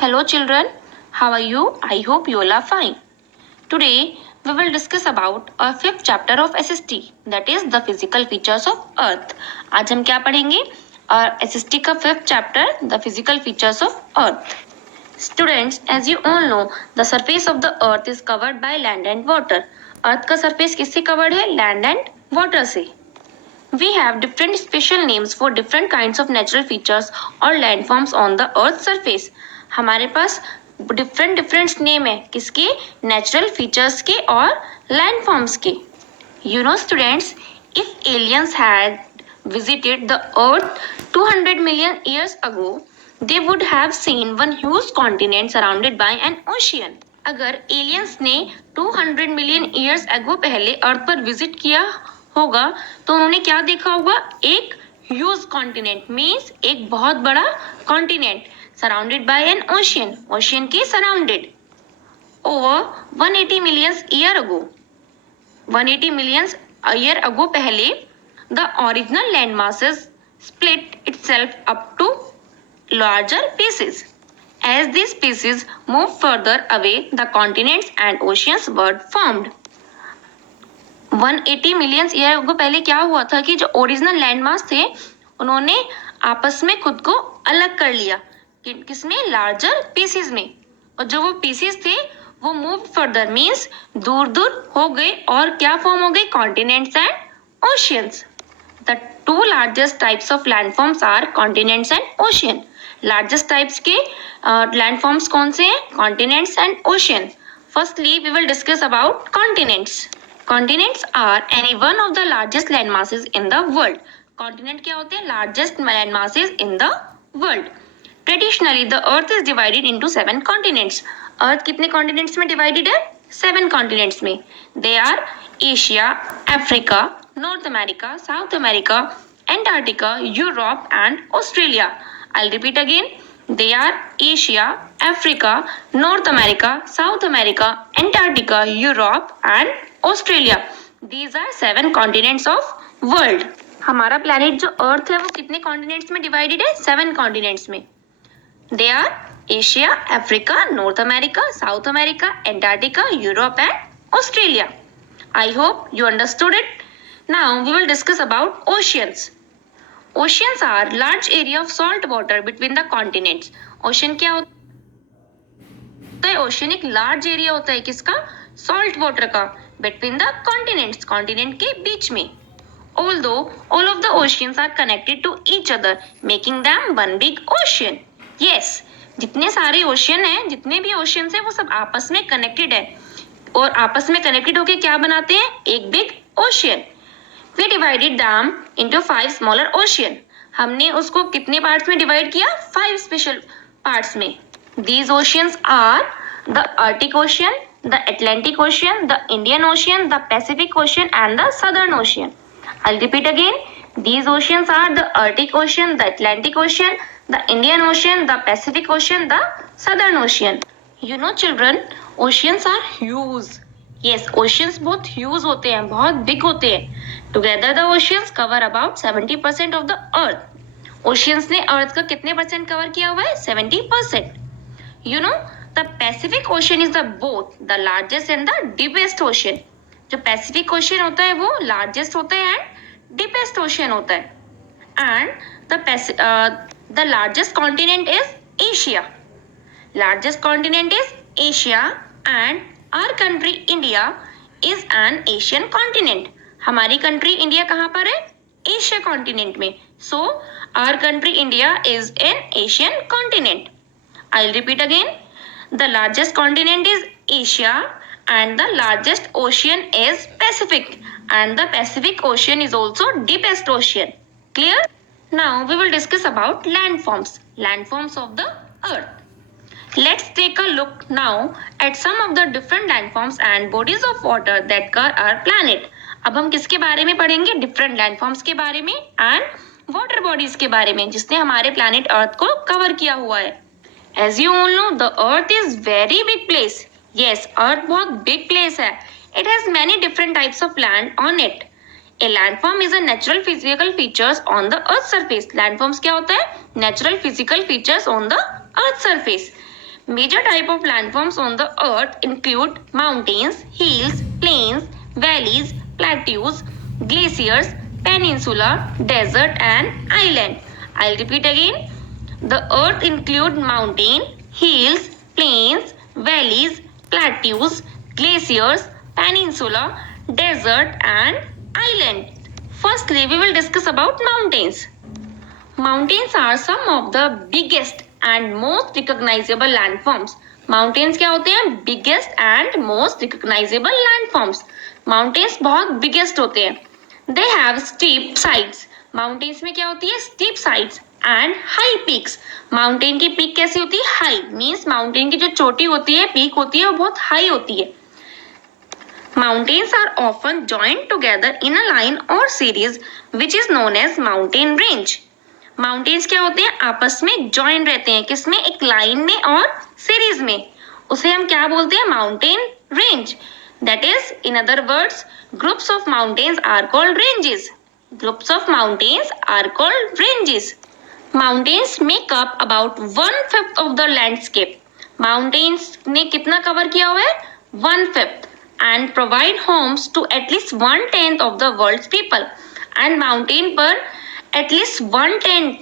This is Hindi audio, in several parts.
Hello children, how are you? I hope you all are fine. Today we will discuss about our fifth chapter of SST, that is the physical features of Earth. आज हम क्या पढ़ेंगे? और SST का fifth chapter, the physical features of Earth. Students, as you all know, the surface of the Earth is covered by land and water. Earth का surface किससे covered है? Land and water से. We have different special names for different kinds of natural features or landforms on the Earth's surface. हमारे पास different name है किसके? Natural features के और landforms के. You know students, if aliens had visited the Earth 200 million years ago, they would have seen one huge continent surrounded by an ocean. अगर aliens ने 200 million years ago पहले Earth पर visit किया होगा तो उन्होंने क्या देखा होगा? एक ह्यूज कॉन्टिनेंट मीन्स एक बहुत बड़ा continent surrounded by an ocean, ocean के surrounded. Over 180 million year ago, 180 million year ago पहले the original land masses split itself up to larger pieces. As these pieces moved further away, the continents and oceans were formed. 180 million year को पहले क्या हुआ था कि जो ओरिजिनल लैंडमास थे उन्होंने आपस में खुद को अलग कर लिया. किसमें? लार्जर पीसेस में. और जो वो पीसेस थे वो मूव फर्दर मींस दूर दूर हो गए और क्या फॉर्म हो गए? Continents and oceans. The two largest types of landforms are continents and ocean. Largest types के लैंडफॉर्म्स कौन से हैं? Continents and ocean. Firstly we will discuss about continents. Continents are any one of the largest land masses in the world. Continent क्या होते हैं? Largest land masses in the world. Traditionally, the Earth is divided into 7 continents. Earth कितने continents में divided है? 7 continents में. They are Asia, Africa, North America, South America, Antarctica, Europe, and Australia. I'll repeat again. They are Asia, Africa, North America, South America, Antarctica, Europe, and Australia. These are 7 continents of world. हमारा planet जो अर्थ है वो कितने continents में divided है? 7 continents में. They are Asia, Africa, North America, South America, Antarctica, Europe and Australia. I hope you understood it. Now we will discuss about oceans. Oceans are large area of salt water between the continents. Ocean क्या होता है? ओशियन एक लार्ज एरिया होता है किसका? सॉल्ट वाटर का. बिटवीन द कॉन्टिनेंट्स, कॉन्टिनेंट के बीच में. Although all of the oceans are connected to each other making them one big ocean. Yes, जितने सारे ओशियन हैं, जितने भी ओशियंस हैं वो सब आपस में कनेक्टेड है और आपस में कनेक्टेड होके क्या बनाते हैं? एक big ocean. We divided them into 5 smaller ocean. हमने उसको कितने पार्ट्स में डिवाइड किया? 5 स्पेशल पार्ट्स में. These oceans are the Arctic Ocean, the Atlantic Ocean, the Indian Ocean, the Pacific Ocean, and the Southern Ocean. I'll repeat again. These oceans are the Arctic Ocean, the Atlantic Ocean, the Indian Ocean, the Pacific Ocean, the Southern Ocean. You know children, oceans are huge. Yes, oceans बहुत huge होते हैं, बहुत big होते हैं. Together the oceans cover about 70% of the earth. Oceans ने earth का कितने परसेंट कवर किया हुआ है? 70%. You know, the Pacific Ocean is the both the largest and the deepest ocean. जो Pacific Ocean होता है वो largest होता है and deepest ocean होता है. And the largest continent is Asia. Largest continent is Asia and our country India is an Asian continent. हमारी country India कहाँ पर है? Asia continent में. So our country India is an Asian continent. I'll repeat again. The largest continent is Asia and the largest ocean is Pacific. And the Pacific Ocean is also deepest ocean. Clear? Now we will discuss about landforms. Landforms of the earth. Let's take a look now at some of the different landforms and bodies of water that cover our planet. अब हम किसके बारे में पढ़ेंगे? Different landforms के बारे में and water bodies के बारे में जिसने हमारे planet earth को cover किया हुआ है. As you all know, the earth is very big place. Yes, earth बहुत big place है. It has many different types of land on it. A landform is a natural physical features on the earth surface. Landforms क्या होता है? Natural physical features on the earth surface. Major type of landforms on the earth include mountains, hills, plains, valleys, plateaus, glaciers, peninsula, desert and island. I'll repeat again. The earth include mountain, hills, plains, valleys, plateaus, glaciers, peninsula, desert and island. Firstly, we will discuss about mountains. Mountains are some of the biggest and most recognizable landforms. Mountains क्या होते हैं? Biggest and most recognizable landforms. Mountains बहुत biggest होते हैं. They have steep sides. Mountains में क्या होती है? Steep sides and high peaks. Mountain की peak कैसी होती है? High. Means mountain की जो चोटी होती है, peak होती है, वो बहुत high होती है. Mountains are often joined together in a line or series which is known as mountain range. Mountains क्या होते हैं? आपस में ज्वाइन रहते हैं. किसमें? एक लाइन में और सीरीज में. उसे हम क्या बोलते हैं? Mountain range. That is in other words groups of mountains are called ranges. Groups of mountains are called ranges. Mountains make up about 1/5 of the landscape. Mountains ने कितना कवर किया हुआ है? 1/5 and provide homes to at least 1/10 of the world's people. And mountain पर एटलीस्ट 1/10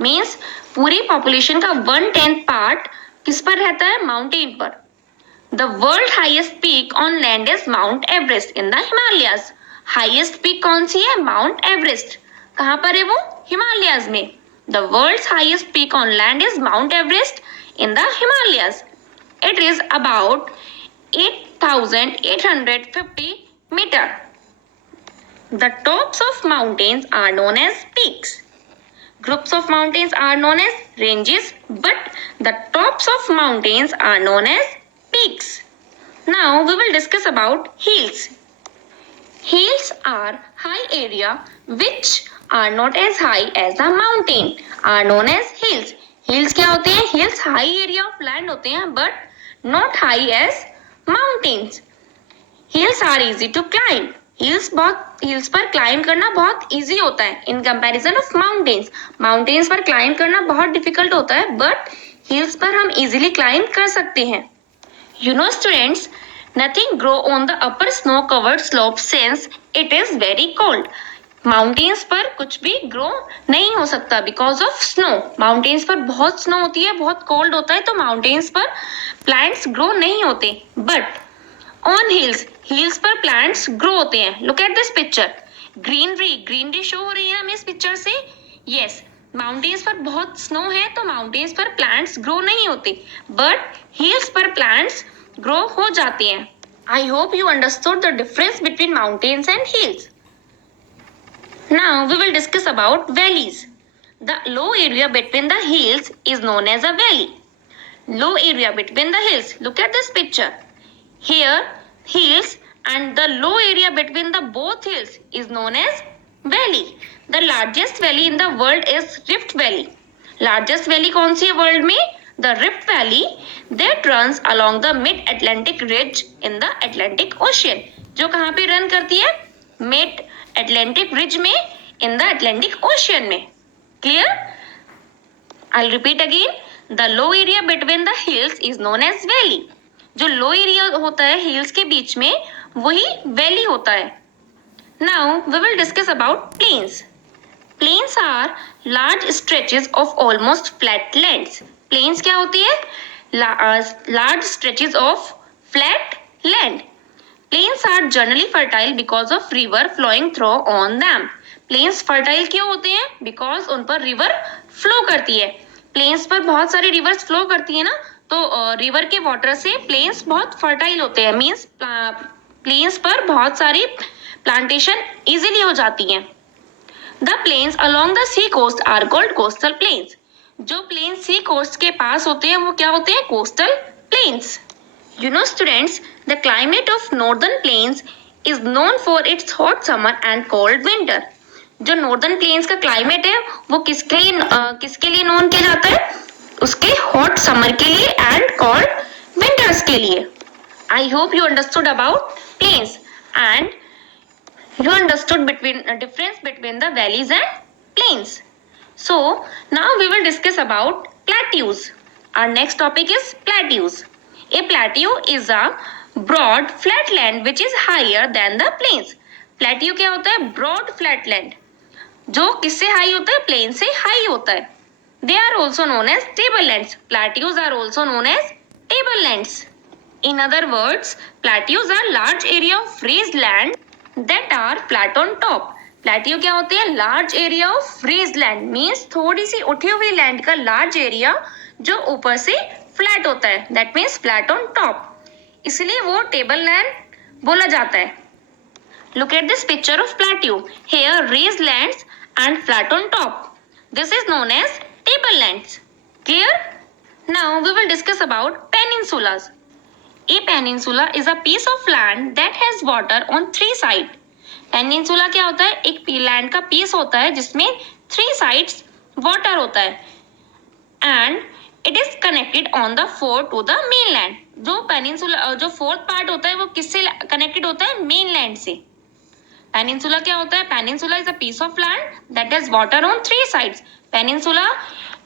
मीन्स पूरी पॉपुलेशन का 1/10 पार्ट किस पर रहता है? माउंटेन पर. The world highest peak on land is Mount Everest in the Himalayas. Highest peak कौन सी है? Mount Everest. कहाँ पर है वो? हिमालयाज में. The world highest peak on land is Mount Everest in the Himalayas. It is about 8,850 metre. The tops of mountains are known as peaks. Groups of mountains are known as ranges, but the tops of mountains are known as peaks. Now we will discuss about hills. Hills are high area which are not as high as the mountain are known as hills. Hills क्या होते हैं? Hills high area of land होते हैं but not high as mountains. Hills are easy to climb. Hills पर क्लाइंब करना बहुत इजी होता है in comparison of mountains. Mountains पर क्लाइंब करना बहुत डिफिकल्ट होता है बट हिल्स पर हम इजीली क्लाइंब कर सकते हैं. You know students, nothing grow on the upper snow covered slope since it is very cold. Mountains पर कुछ भी ग्रो नहीं हो सकता बिकॉज ऑफ स्नो. माउंटेन्स पर बहुत स्नो होती है, बहुत कोल्ड होता है, तो माउंटेन्स पर प्लांट्स ग्रो नहीं होते. बट ऑन हिल्स पर प्लांट्स ग्रो होते हैं. Look at this picture. Greenery show हो रही है हमें इस पिक्चर से. यस, माउंटेन्स पर बहुत स्नो है तो माउंटेन्स पर प्लांट्स ग्रो नहीं होते बट हिल्स पर प्लांट्स ग्रो हो जाते हैं. I hope you understood the difference between mountains and hills. Now we will discuss about valleys. The low area between the hills is known as a valley. Low area between the hills. Look at this picture. Here, hills and the low area between the both hills is known as valley. The largest valley in the world is Rift Valley. Largest valley कौन सी है world में? The Rift Valley that runs along the mid-Atlantic ridge in the Atlantic Ocean. जो कहाँ पे रन करती है? Mid-Atlantic ridge में in the Atlantic Ocean में. Clear? I'll repeat again. The low area between the hills is known as valley. जो लो एरिया होता है हिल्स के बीच में वही वैली होता है. Now we will discuss about plains. Plains are large stretches of almost flat lands. Plains क्या होती है? Large stretches of flat land. Plains are generally fertile because of river flowing through on them. Plains fertile क्यों होते हैं? बिकॉज उन पर रिवर फ्लो करती है. प्लेन्स पर बहुत सारी रिवर्स फ्लो करती है ना, तो रिवर के वाटर से प्लेन्स बहुत फर्टाइल होते हैं. मीन्स प्लेन्स पर बहुत सारी प्लांटेशन इजीली हो जाती हैं. The plains along the sea coast are called coastal plains. जो प्लेन्स सी कोस्ट के पास होते हैं वो क्या होते हैं? Coastal plains. You know students, the climate of northern plains is known for its hot summer and cold winter. जो नॉर्दर्न प्लेन्स का क्लाइमेट है वो किसके लिए नोन किया जाता है? उसके हॉट समर के लिए एंड कोल्ड विंटर्स के लिए. I hope you understood about plains and you understood difference between the valleys and plains. So now we will discuss about plateaus. Our next topic is plateaus. A plateau is a broad flat land which is higher than the plains. Plateau क्या होता है? Broad flat land, जो किससे हाई होता है? प्लेन से हाई होता है. They are also known as tablelands. Plateaus are also known as tablelands. In other words, plateaus are large area of raised land that are flat on top. Plateau क्या होते हैं? Large area of raised land means थोड़ी सी उठी हुई लैंड का large area जो ऊपर से flat होता है. That means flat on top. इसलिए वो tableland बोला जाता है. Look at this picture of plateau. Here raised lands and flat on top. This is known as tablelands. Clear? Now we will discuss about peninsulas. A peninsula is a piece of land that has water on three sides. Peninsula क्या होता है? एक लैंड का पीस होता है जिसमें three sides water होता है and it is connected on the fourth to the mainland. जो पेनिनसुला जो फोर्थ पार्ट होता है वो किससे कनेक्टेड होता है? मेनलैंड से. पेनिनसुला क्या होता है? Peninsula is a piece of land that has water on three sides. Peninsula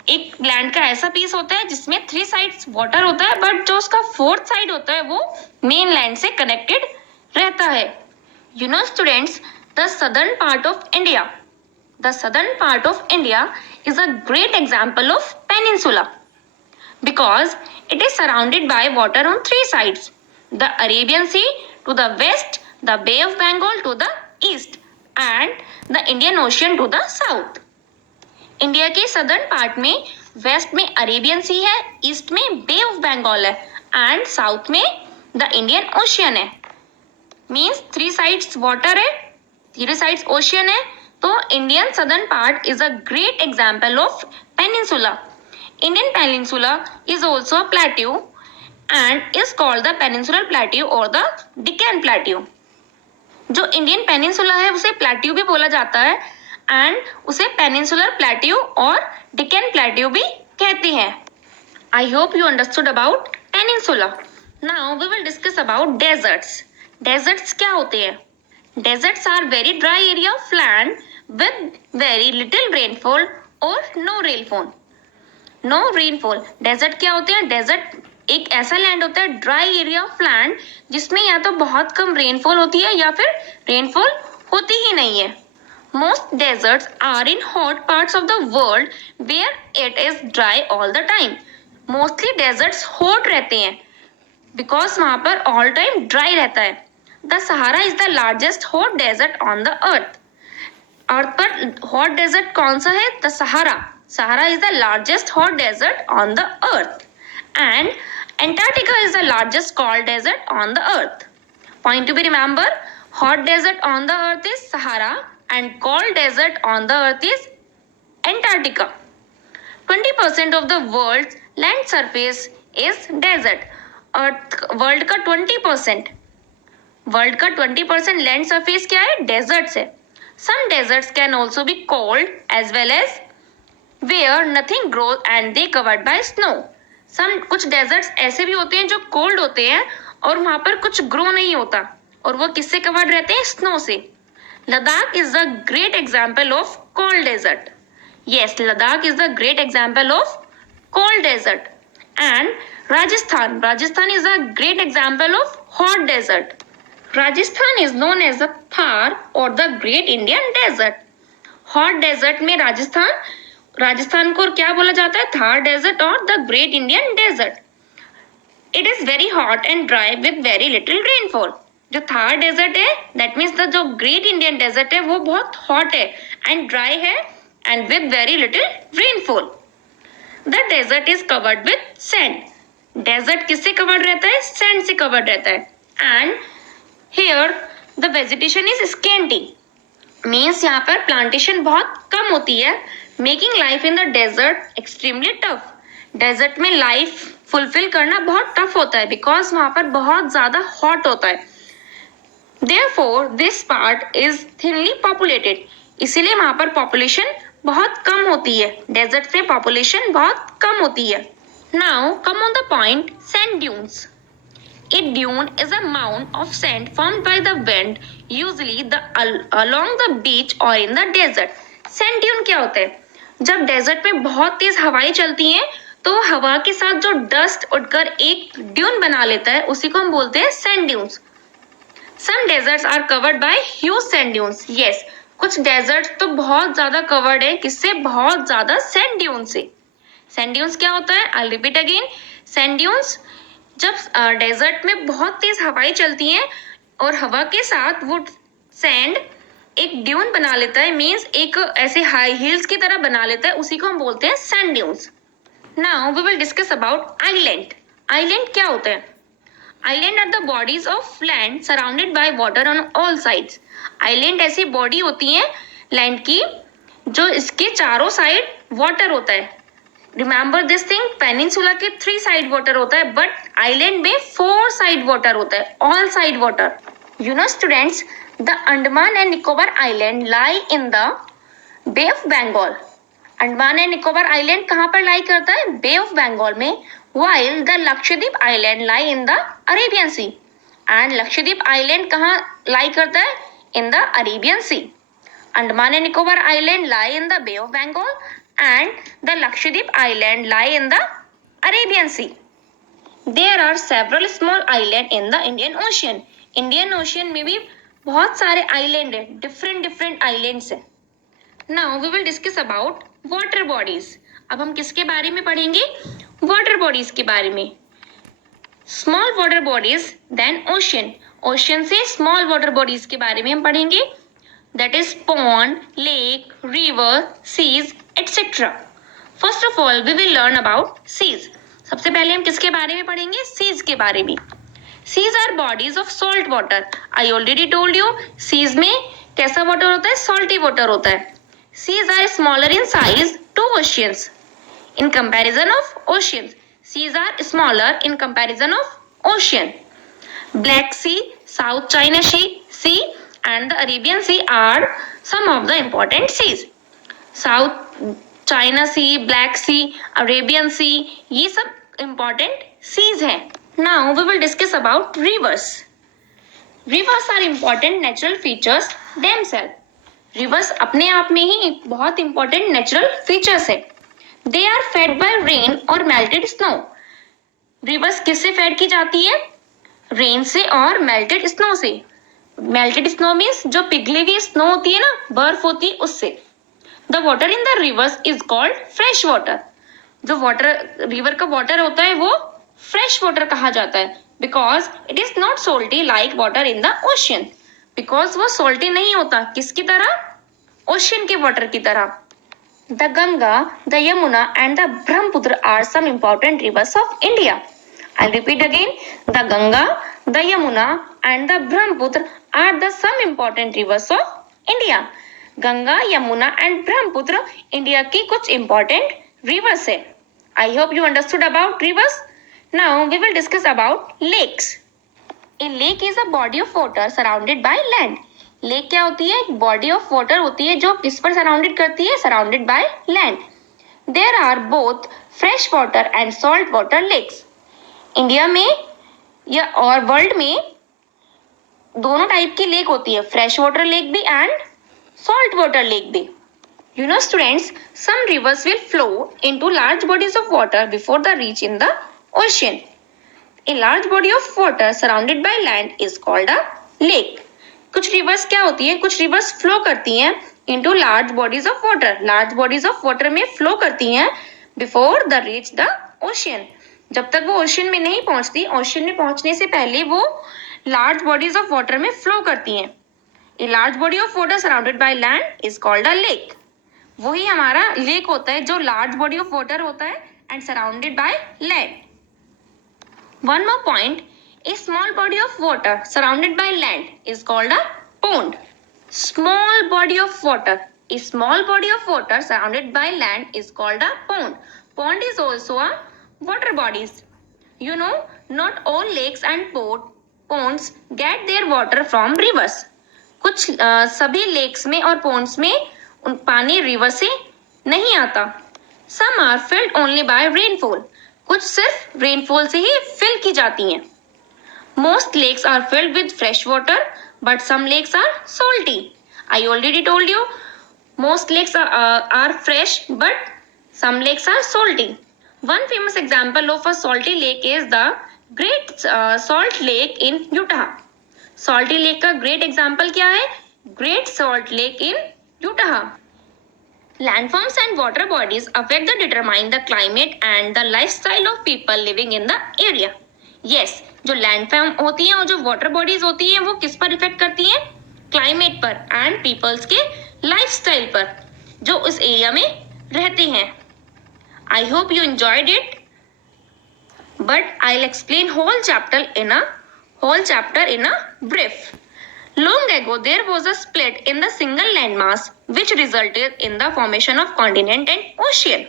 एक लैंड का ऐसा पीस होता है जिसमें थ्री साइड्स वाटर होता है बट जो उसका फोर्थ साइड होता है वो मेन लैंड से कनेक्टेड रहता है. You know students, the southern part of India is a great example of peninsula because it is surrounded by water on three sides. The Arabian Sea to the west, the Bay of Bengal to the east and the Indian Ocean to the south. India के सदर्न पार्ट में वेस्ट में अरेबियन सी है, ईस्ट में बे ऑफ बंगाल है एंड साउथ में द इंडियन ओशियन है. मीन्स थ्री साइड्स वाटर है, थ्री साइड्स ओशियन है. तो Indian southern part is a great example of peninsula. Indian peninsula is also a plateau and is called the peninsular plateau or the Deccan plateau. जो इंडियन पेनिनसुला है उसे प्लेट्यू भी बोला जाता है एंड उसे पेनिनसुलर प्लेट्यू और डिकन प्लेट्यू भी कहते हैं. I hope you understood about peninsula. Now we will discuss about deserts. Deserts क्या होते हैं? Deserts are very dry area of land with very little rainfall और नो रेनफॉल. डेजर्ट क्या होते हैं? डेजर्ट एक ऐसा लैंड होता है, ड्राई एरिया ऑफ लैंड, जिसमें या तो बहुत कम रेनफॉल होती है या फिर रेनफॉल होती ही नहीं है. Most deserts are in hot parts of the world where it is dry all the time. Mostly deserts hot रहते हैं बिकॉज वहां पर ऑल टाइम ड्राई रहता है. The Sahara is the largest hot desert on the earth. Earth पर हॉट डेजर्ट कौन सा है? The Sahara. Sahara is the largest hot desert on the earth and Antarctica is the largest cold desert on the earth. Point to be remember, hot desert on the earth is Sahara and cold desert on the earth is Antarctica. 20% of the world's land surface is desert. World का 20% लैंड सरफेस क्या है? डेजर्ट्स है. Some deserts can also be cold as well as where nothing grows and they covered by snow. कुछ डेजर्ट्स ऐसे भी होते हैं जो कोल्ड होते हैं और वहां पर कुछ ग्रो नहीं होता और वो किससे कवर्ड रहते हैं? स्नो से. Ladakh is the great example of cold desert. Yes, Ladakh is the great example of cold desert. And Rajasthan is the great example of hot desert. Rajasthan is known as the Thar or the great Indian desert. Hot desert में राजस्थान को क्या बोला जाता है? Thar desert or the great Indian desert. It is very hot and dry with very little rainfall. जो थार डेजर्ट है दैट मीन्स द जो ग्रेट इंडियन डेजर्ट है वो बहुत हॉट है एंड ड्राई है and with very little rainfall. The desert is covered with sand. Desert किससे कवर्ड रहता है? सैंड से कवर्ड रहता है. And here the vegetation is scanty. Means यहाँ पर प्लांटेशन बहुत कम होती है, making life in the desert extremely tough. Desert में लाइफ फुलफिल करना बहुत टफ होता है बिकॉज वहां पर बहुत ज्यादा हॉट होता है. Therefore this part is thinly populated. इसीलिए वहां पर पॉपुलेशन बहुत कम होती है. डेजर्ट में पॉपुलेशन बहुत कम होती है. Now come on the point, sand dunes. A dune is a mound of sand formed by the wind, usually along the beach or in the desert. Sand dune क्या होता है? जब डेजर्ट में बहुत तेज हवाएं चलती हैं तो हवा के साथ जो डस्ट उड़कर एक ड्यून बना लेता है उसी को हम बोलते हैं sand dunes. Some deserts are covered by huge sand dunes. Yes, कुछ डेजर्ट तो बहुत ज्यादा कवर्ड है, किससे? बहुत ज्यादा सैंड ड्यून से। सैंड ड्यून्स क्या होता है? I repeat again, sand dunes जब डेजर्ट में बहुत तेज हवाएं चलती हैं और हवा के साथ वो सैंड एक ड्यून बना लेता है, मीन्स एक ऐसे हाई हील्स की तरह बना लेता है, उसी को हम बोलते हैं sand dunes. Now we will discuss about island. Island क्या होता है? Island are the bodies of land surrounded by water on all sides. Island ऐसी बॉडी होती है लैंड की जो इसके चारों साइड वाटर होता है। रिमेंबर दिस थिंग, पेनिनसुला के 3 साइड वाटर होता है, बट आइलैंड में 4 साइड वाटर होता है, all side water. You know students, the Andaman and Nicobar island lie in the Bay of Bengal. Andaman and Nicobar island कहाँ पर लाई करता है? बे ऑफ बंगाल में। while the Lakshadweep Island lie in the Arabian Sea, and Lakshadweep Island कहाँ lie करता है? In the Arabian Sea. Andaman and Nicobar Island lie in the Bay of Bengal, and the Lakshadweep Island lie in the Arabian Sea. There are several small islands in the Indian Ocean. Indian Ocean में भी बहुत सारे island है, different islands है। Now we will discuss about water bodies. अब हम किसके बारे में पढ़ेंगे? वाटर बॉडीज के बारे में। Small water bodies then ocean. Ocean से स्मॉल वाटर बॉडीज के बारे में हम पढ़ेंगे, that is pond, lake, river, seas etcetera. First of all we will learn about seas. सबसे पहले हम किसके बारे में पढ़ेंगे? सीज के बारे में। Seas are bodies of salt water. I already told you, seas में कैसा वाटर होता है? सॉल्टी वाटर होता है। Seas are smaller in size to oceans in comparison of oceans. Seas are smaller in comparison of ocean. Black Sea, South China Sea and the Arabian Sea are some of the important seas. South China Sea, Black Sea, Arabian Sea, ये सब important seas हैं. Now we will discuss about rivers. Rivers are important natural features themselves. Rivers अपने आप में ही बहुत important natural features है। They are fed by rain और melted snow. Rivers किससे fed की जाती है? Rain से और melted snow से। Melted snow means जो पिघली हुई snow होती है ना, बर्फ होती है, उससे। The water in the rivers is called fresh water. जो water river का water होता है वो fresh water कहा जाता है, because it is not salty like water in the ocean. Because वो salty नहीं होता, किसकी तरह? Ocean के water की तरह। The Ganga, the Yamuna and the Brahmaputra are some important rivers of India. I'll repeat again. The Ganga, the Yamuna and the Brahmaputra are the some important rivers of India. Ganga, Yamuna and Brahmaputra India की कुछ important rivers है। I hope you understood about rivers. Now we will discuss about lakes. A lake is a body of water surrounded by land. Lake क्या होती है? एक बॉडी ऑफ वाटर होती है जो किस पर सराउंडेड करती है? Surrounded by land. There are both fresh water and salt water lakes. India में या और वर्ल्ड में दोनों टाइप की लेक होती है, फ्रेश वाटर लेक भी एंड सॉल्ट वाटर लेक भी। You know students, some rivers will flow into large bodies of water before the reach in the ocean. A large body of water surrounded by land is called a lake. कुछ रिवर्स क्या होती है? कुछ रिवर्स फ्लो करती हैं into large bodies of water. Large bodies of water में फ्लो करती हैं before the reach the ocean. जब तक वो ओशियन में नहीं पहुंचती, ओशियन में पहुंचने से पहले वो लार्ज बॉडीज ऑफ वाटर में फ्लो करती हैं। ए large body of water surrounded by land is called a lake. वही हमारा लेक होता है जो लार्ज बॉडी ऑफ वाटर होता है and surrounded by land. One more point, a small body of water surrounded by land is called a pond. Small body of water. A small body of water surrounded by land is called a pond. Pond is also a water bodies. You know, not all lakes and ponds get their water from rivers. कुछ सभी lakes में और ponds में पानी river से नहीं आता। Some are filled only by rainfall. कुछ सिर्फ rainfall से ही fill की जाती हैं। Most lakes are filled with fresh water, but some lakes are salty. I already told you, most lakes are fresh, but some lakes are salty. One famous example of a salty lake is the Great Salt Lake in Utah. Salty Lake का great example क्या है? Great Salt Lake in Utah. Landforms and water bodies affect the determine the climate and the lifestyle of people living in the area. Yes, जो लैंडफॉर्म होती हैं और जो वाटर बॉडीज होती हैं वो किस पर इफेक्ट करती हैं? क्लाइमेट पर एंड पीपल्स के लाइफस्टाइल पर जो उस एरिया में रहते हैं. I hope you enjoyed it, but I'll explain whole chapter in a brief. Long ago, there was a split in the single landmass which resulted in the formation of continent and ocean.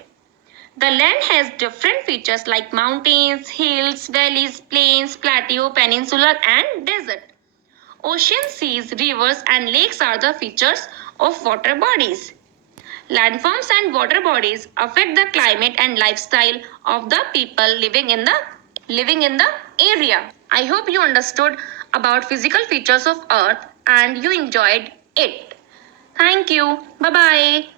The land has different features like mountains, hills, valleys, plains, plateau, peninsula, and desert. Ocean, seas, rivers, and lakes are the features of water bodies. Landforms and water bodies affect the climate and lifestyle of the people living in the area. I hope you understood about physical features of Earth and you enjoyed it. Thank you. Bye bye.